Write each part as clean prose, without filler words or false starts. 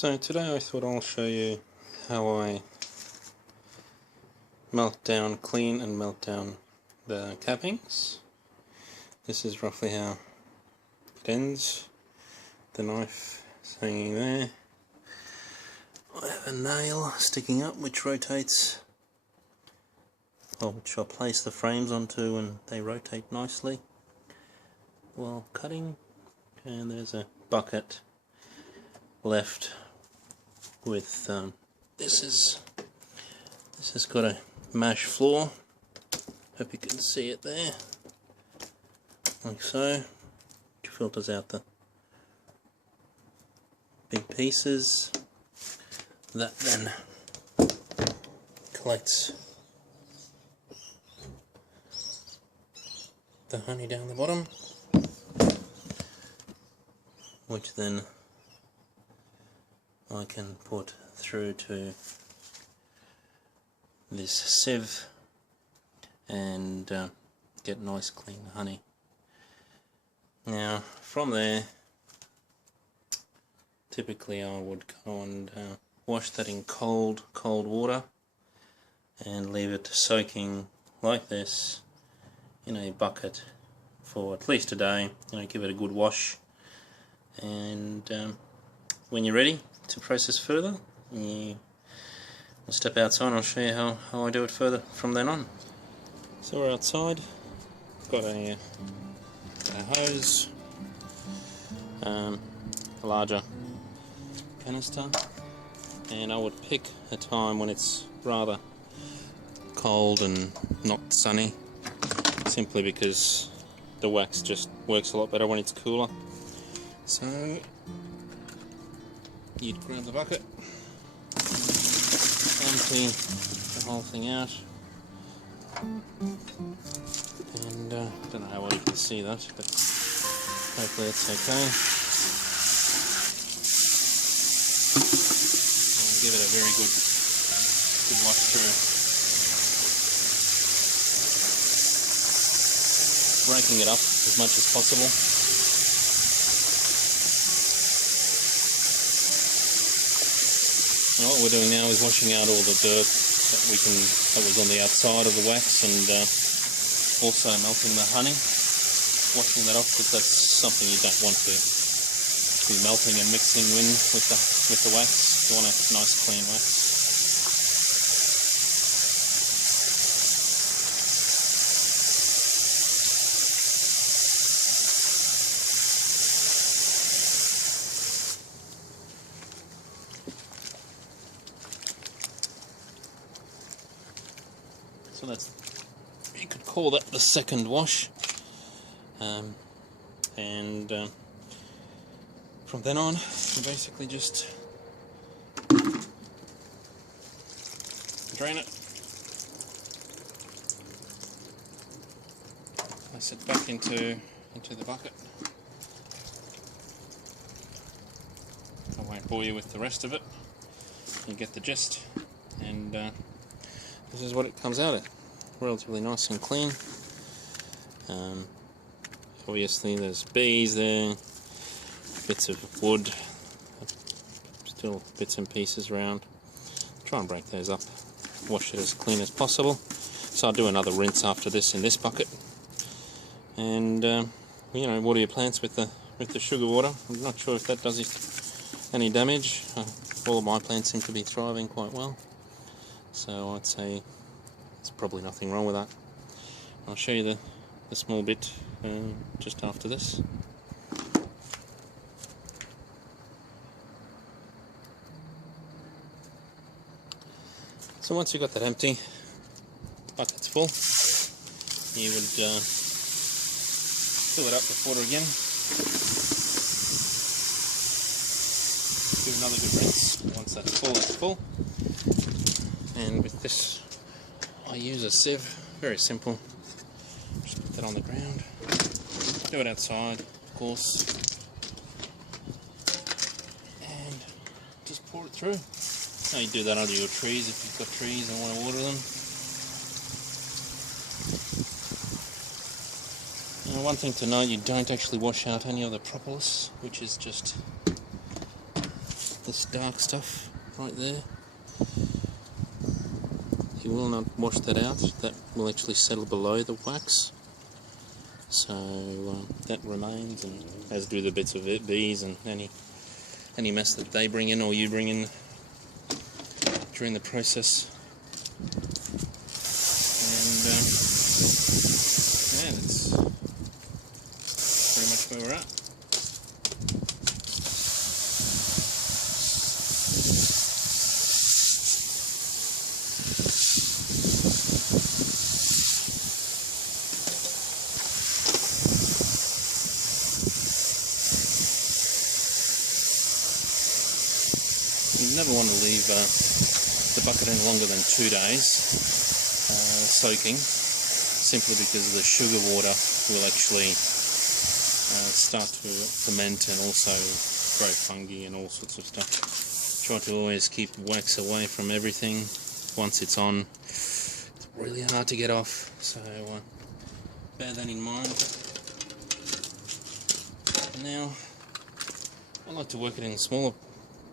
So today I thought I'll show you how I clean and melt down the cappings. This is roughly how it ends. The knife is hanging there. I have a nail sticking up which rotates, which I'll place the frames onto and they rotate nicely while cutting. And there's a bucket left with this has got a mash floor. Hope you can see it there, like so, which filters out the big pieces. That then collects the honey down the bottom, which then I can put through to this sieve and get nice clean honey. Now from there, typically I would go and wash that in cold water and leave it soaking like this in a bucket for at least a day. Give it a good wash, and when you're ready to process further, you will step outside and I'll show you how I do it further from then on. So we're outside, got a hose, a larger canister, and I would pick a time when it's rather cold and not sunny, simply because the wax just works a lot better when it's cooler. So you'd grab the bucket, empty the whole thing out, and I don't know how well you can see that, but hopefully it's okay. I'll give it a very good wash through, breaking it up as much as possible. And what we're doing now is washing out all the dirt that was on the outside of the wax, and also melting the honey, washing that off, because that's something you don't want to be melting and mixing with the wax. You want a nice clean wax. So you could call that the second wash, and from then on you basically just drain it, place it back into the bucket. I won't bore you with the rest of it, you get the gist, and this is what it comes out at. Relatively nice and clean. Obviously there's bees there, bits of wood, still bits and pieces around. Try and break those up, wash it as clean as possible. So I'll do another rinse after this in this bucket, and water your plants with the sugar water. I'm not sure if that does any damage. All of my plants seem to be thriving quite well, so I'd say there's probably nothing wrong with that. I'll show you the small bit just after this. So once you've got that empty, bucket's full, you would fill it up with water again, do another good rinse. Once that's full, it's full. And with this I use a sieve, very simple. Just put that on the ground. Do it outside, of course. And just pour it through. Now you do that under your trees if you've got trees and want to water them. Now one thing to note, you don't actually wash out any of the propolis, which is just this dark stuff right there. You will not wash that out, that will actually settle below the wax. So that remains, and as do the bits of bees and any mess that they bring in or you bring in during the process. And yeah, that's pretty much where we're at. You never want to leave the bucket in longer than 2 days soaking, simply because the sugar water will actually start to ferment and also grow fungi and all sorts of stuff. Try to always keep wax away from everything. Once it's on, it's really hard to get off, so bear that in mind. Now, I like to work it in smaller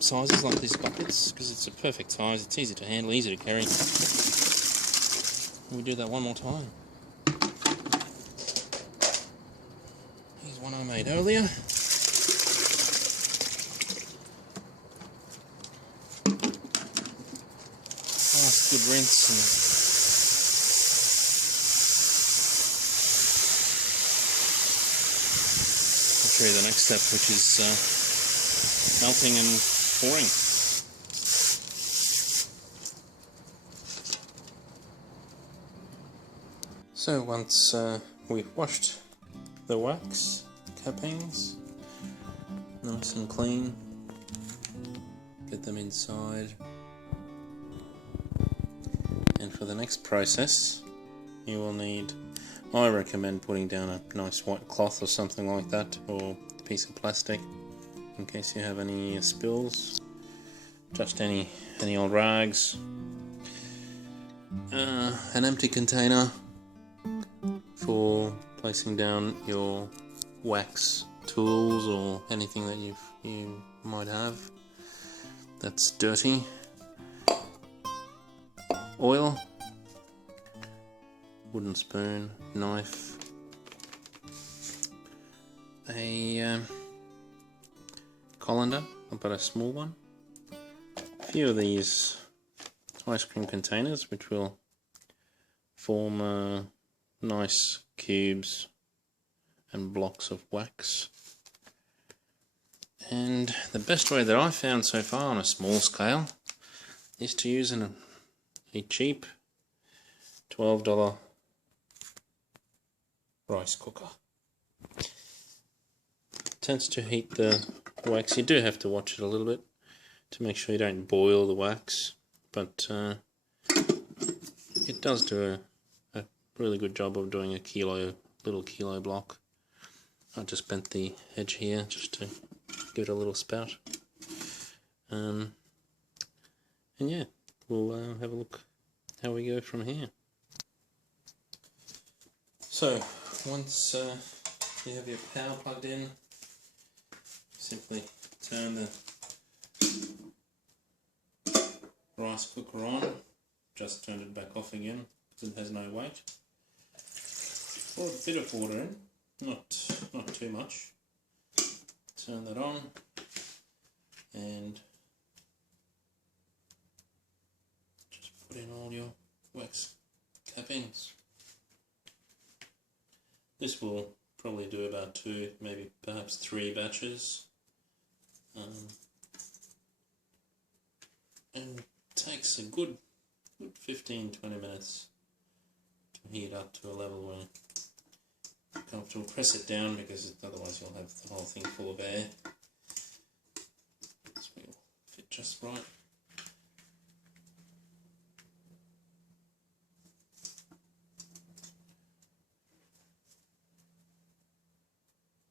sizes like these buckets because it's a perfect size, it's easy to handle, easy to carry. We do that one more time. Here's one I made earlier. Nice good rinse, and I'll show you the next step, which is melting and pouring. So once we've washed the wax cappings nice and clean, get them inside, and for the next process you will need, I recommend putting down a nice white cloth or something like that, or a piece of plastic in case you have any spills, just any old rags, an empty container for placing down your wax tools or anything that you might have that's dirty, oil, wooden spoon, knife, a colander, but a small one, a few of these ice cream containers which will form nice cubes and blocks of wax. And the best way that I've found so far on a small scale is to use a cheap $12 rice cooker. Tends to heat the wax. You do have to watch it a little bit to make sure you don't boil the wax, but it does do a really good job of doing a little kilo block. I just bent the edge here just to give it a little spout. And yeah, we'll have a look how we go from here. So once you have your power plugged in, simply turn the rice cooker on. Just turned it back off again because it has no weight. Pour a bit of water in, not too much. Turn that on and just put in all your wax cappings. This will probably do about 2, maybe perhaps 3 batches. And takes a good 15-20 minutes to heat up to a level where you're comfortable. Press it down because otherwise you'll have the whole thing full of air. This will fit just right.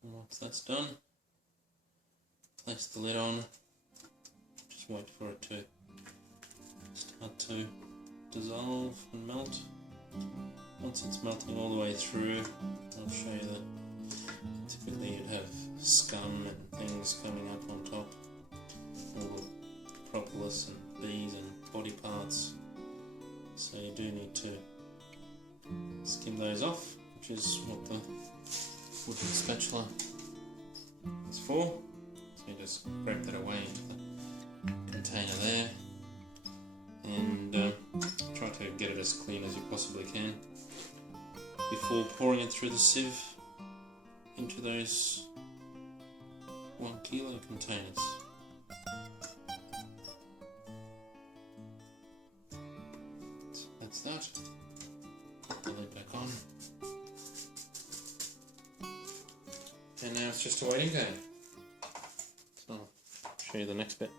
And once that's done, place the lid on. Just wait for it to start to dissolve and melt. Once it's melting all the way through, I'll show you that typically you'd have scum and things coming up on top. little propolis and bees and body parts, so you do need to skim those off, which is what the wooden spatula is for. So you just grab that away into the container there, and try to get it as clean as you possibly can before pouring it through the sieve into those 1 kilo containers. So that's that. Put the lid back on. And now it's just a waiting game. So I'll show you the next bit.